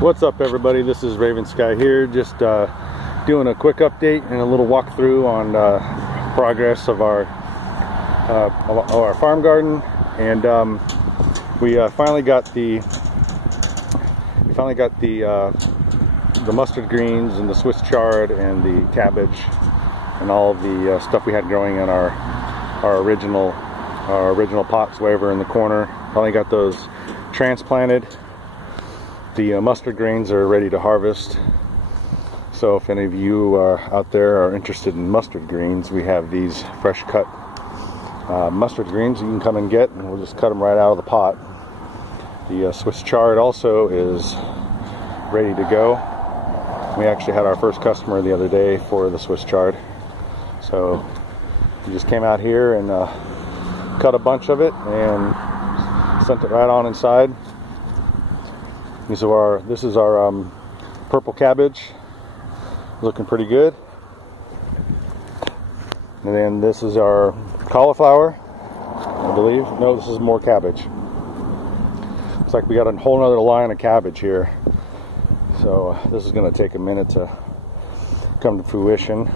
What's up, everybody? This is RavenSky here, just doing a quick update and a little walkthrough on progress of our farm garden. And we finally got the mustard greens and the Swiss chard and the cabbage and all of the stuff we had growing in our original pots way over in the corner. Finally got those transplanted. The mustard greens are ready to harvest. So if any of you out there are interested in mustard greens, we have these fresh cut mustard greens you can come and get, and we'll just cut them right out of the pot. The Swiss chard also is ready to go. We actually had our first customer the other day for the Swiss chard. So we just came out here and cut a bunch of it and sent it right on inside. This is our purple cabbage, looking pretty good. And then this is our cauliflower, I believe. No, this is more cabbage. Looks like we got a whole nother line of cabbage here. So this is going to take a minute to come to fruition.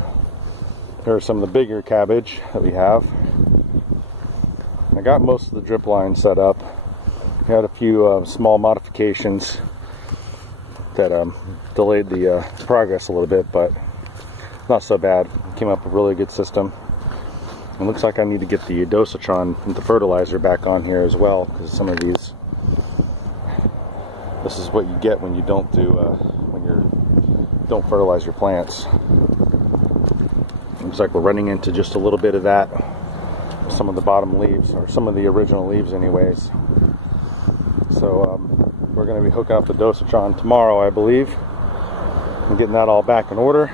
Here are some of the bigger cabbage that we have. I got most of the drip line set up. We had a few small modifications that delayed the progress a little bit, but not so bad. Came up with a really good system. It looks like I need to get the dosatron and the fertilizer back on here as well, because some of these, this is what you get when you don't don't fertilize your plants. Looks like we're running into just a little bit of that. Some of the bottom leaves, or some of the original leaves anyways. So we're going to be hooking up the dosatron tomorrow, I believe, and getting that all back in order.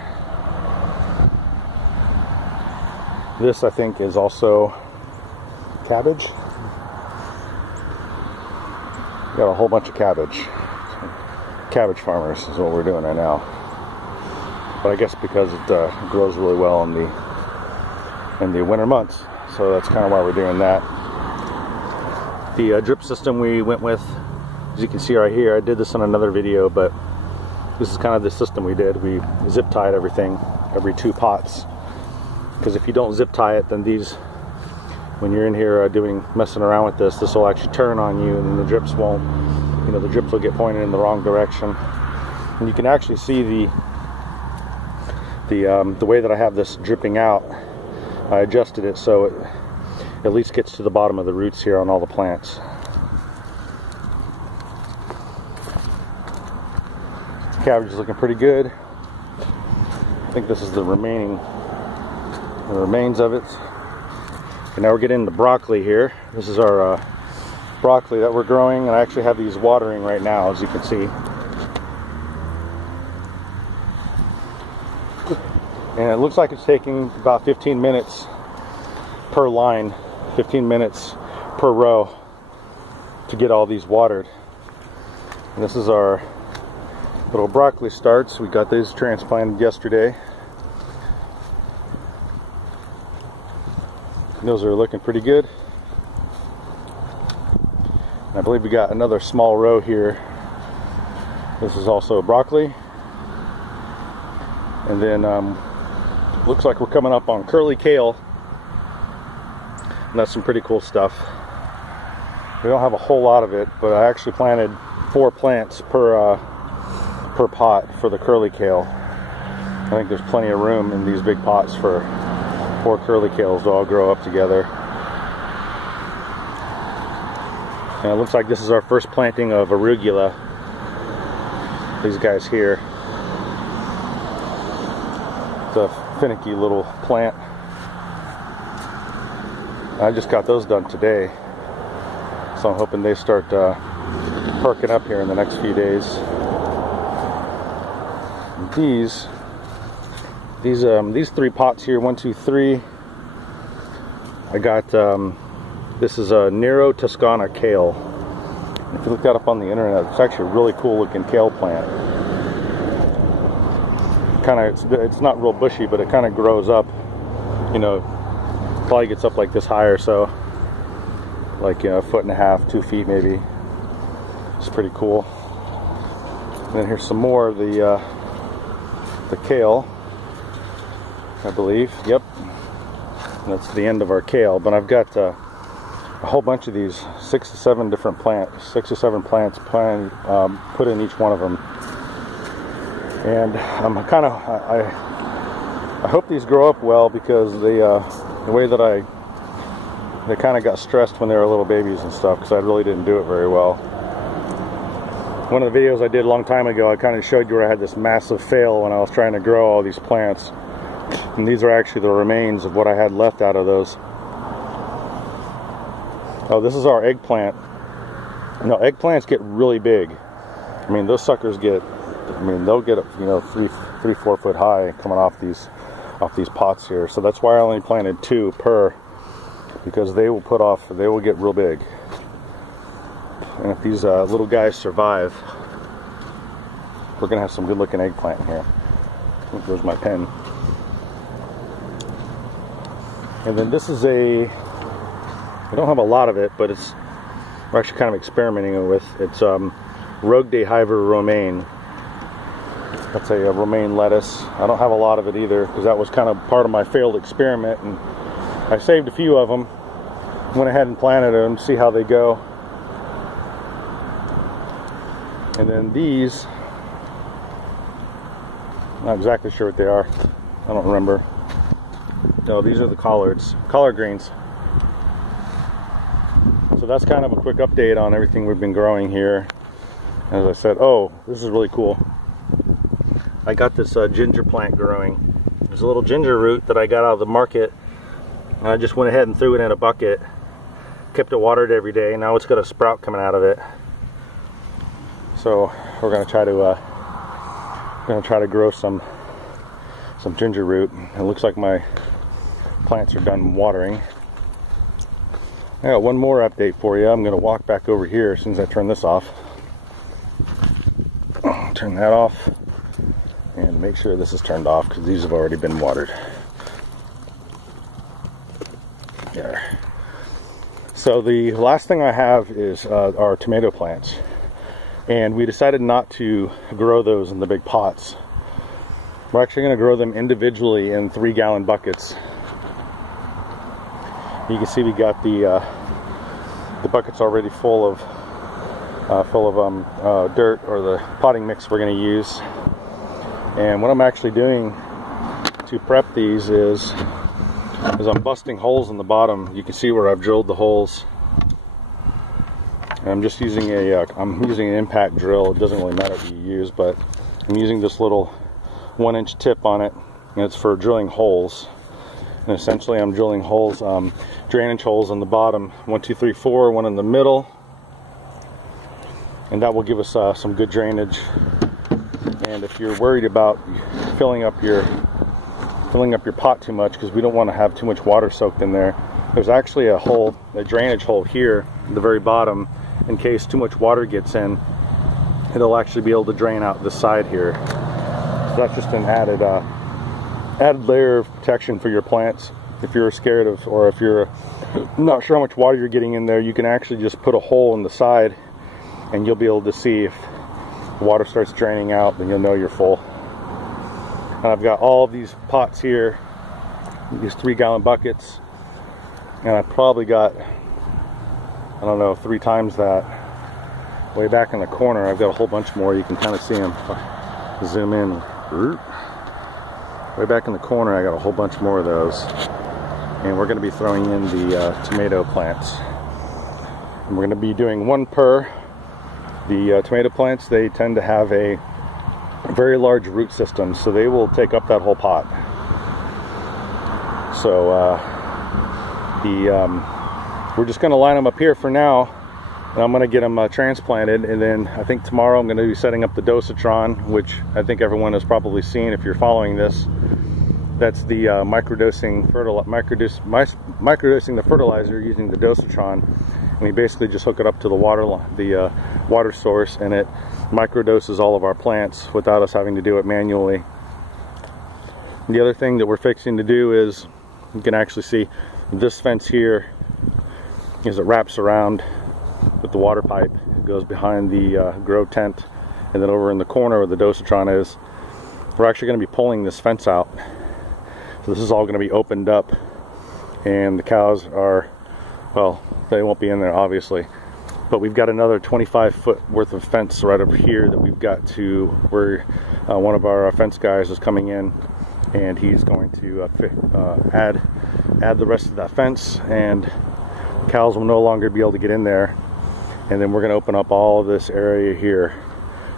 This, I think, is also cabbage. Got a whole bunch of cabbage. Cabbage farmers is what we're doing right now. But I guess because it grows really well in the winter months, so that's kind of why we're doing that. The drip system we went with, as you can see right here, I did this in another video, but this is kind of the system we did. We zip tied everything every 2 pots, because if you don't zip tie it, then these, when you're in here messing around with this will actually turn on you, and the drips won't, the drips will get pointed in the wrong direction. And you can actually see the way that I have this dripping out. I adjusted it so it at least gets to the bottom of the roots here on all the plants. Cabbage is looking pretty good. I think this is the remains of it. And now we're getting into broccoli here. This is our broccoli that we're growing, and I actually have these watering right now, as you can see. And it looks like it's taking about 15 minutes per line, 15 minutes per row to get all these watered. And this is our little broccoli starts. We got these transplanted yesterday. And those are looking pretty good. And I believe we got another small row here. This is also broccoli. And then looks like we're coming up on curly kale. And that's some pretty cool stuff. We don't have a whole lot of it, but I actually planted 4 plants per pot for the curly kale. I think there's plenty of room in these big pots for 4 curly kales to all grow up together. And it looks like this is our first planting of arugula. These guys here. It's a finicky little plant. I just got those done today, so I'm hoping they start perking up here in the next few days. And these 3 pots here, 1, 2, 3. I got this is a Nero Toscana kale. If you look that up on the internet, it's actually a really cool looking kale plant. It's not real bushy, but it kind of grows up, probably gets up like this high or so, like 1.5 feet, 2 feet maybe. It's pretty cool. And then here's some more of the kale, I believe. Yep, and that's the end of our kale. But I've got a whole bunch of these 6 to 7 different plants, 6 or 7 plants planted, put in each one of them. And I'm I hope these grow up well, because the way that they kind of got stressed when they were little babies and stuff, because I really didn't do it very well. One of the videos I did a long time ago, I kind of showed you where I had this massive fail when I was trying to grow all these plants. And these are actually the remains of what I had left out of those. Oh, this is our eggplant. You know, eggplants get really big. I mean, those suckers get, I mean, they'll get, you know, 3-4 foot high coming off these pots here. So that's why I only planted 2 per, because they will get real big. And if these little guys survive, we're gonna have some good looking eggplant in here. There's my pen. And then this is I don't have a lot of it, but we're actually kind of experimenting with. It's Rogue de Hyver romaine. That's a romaine lettuce. I don't have a lot of it either, because that was kind of part of my failed experiment, and I saved a few of them, went ahead and planted them, see how they go. And then these, not exactly sure what they are. I don't remember. No, these are the collards, collard greens. So that's kind of a quick update on everything we've been growing here. As I said, oh, this is really cool. I got this ginger plant growing. There's a little ginger root that I got out of the market, and I just went ahead and threw it in a bucket, kept it watered every day. Now it's got a sprout coming out of it. So we're gonna try to grow some ginger root. It looks like my plants are done watering. I got one more update for you. I'm gonna walk back over here as soon as I turn this off. Turn that off and make sure this is turned off, because these have already been watered. There. So the last thing I have is our tomato plants. And we decided not to grow those in the big pots. We're actually going to grow them individually in 3-gallon buckets. You can see we got the buckets already full of dirt, or the potting mix we're going to use. And what I'm actually doing to prep these is I'm busting holes in the bottom. You can see where I've drilled the holes. And I'm just using I'm using an impact drill. It doesn't really matter what you use, but I'm using this little 1-inch tip on it, and it's for drilling holes. And essentially I'm drilling holes, drainage holes on the bottom, 1, 2, 3, 4, one in the middle, and that will give us some good drainage. And if you're worried about filling up your pot too much, because we don't want to have too much water soaked in there, there's actually a drainage hole here at the very bottom. In case too much water gets in, it'll actually be able to drain out the side here. So that's just an added layer of protection for your plants. If you're scared of, or if you're not sure how much water you're getting in there, you can actually just put a hole in the side, and you'll be able to see if the water starts draining out, then you'll know you're full. And I've got all of these pots here, these 3-gallon buckets, and I probably got, I don't know, 3 times that. Way back in the corner, I've got a whole bunch more. You can kind of see them. Zoom in. Way back in the corner, I got a whole bunch more of those. And we're going to be throwing in the tomato plants. And we're going to be doing 1 per. The tomato plants, they tend to have a very large root system, so they will take up that whole pot. So we're just going to line them up here for now, and I'm going to get them transplanted, and then I think tomorrow I'm going to be setting up the dosatron, which I think everyone has probably seen if you're following this. That's the microdosing the fertilizer using the dosatron, and we basically just hook it up to the water source, and it microdoses all of our plants without us having to do it manually. And the other thing that we're fixing to do is, you can actually see this fence here, as it wraps around with the water pipe. It goes behind the grow tent And then over in the corner where the dosatron is, we're actually going to be pulling this fence out. So this is all going to be opened up, and the cows are, well, they won't be in there obviously, but we've got another 25-foot worth of fence right over here that we've got to where one of our fence guys is coming in, and he's going to add the rest of that fence, and cows will no longer be able to get in there. And then we're going to open up all of this area here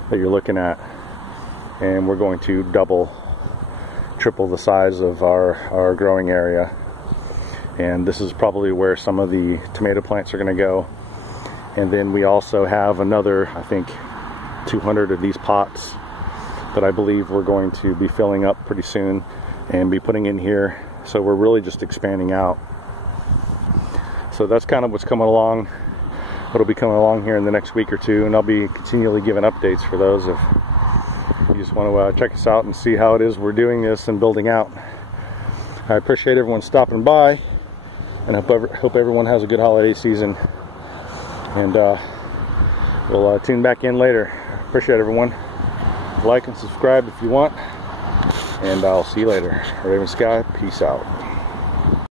that you're looking at, and we're going to triple the size of our growing area. And this is probably where some of the tomato plants are going to go. And then we also have another, I think, 200 of these pots that I believe we're going to be filling up pretty soon and be putting in here. So we're really just expanding out. So that's kind of what's coming along. What'll be coming along here in the next week or two, and I'll be continually giving updates for those if you just want to check us out and see how it is we're doing this and building out. I appreciate everyone stopping by, and I hope everyone has a good holiday season. And we'll tune back in later. Appreciate everyone. Like and subscribe if you want, and I'll see you later. RavenSky, peace out.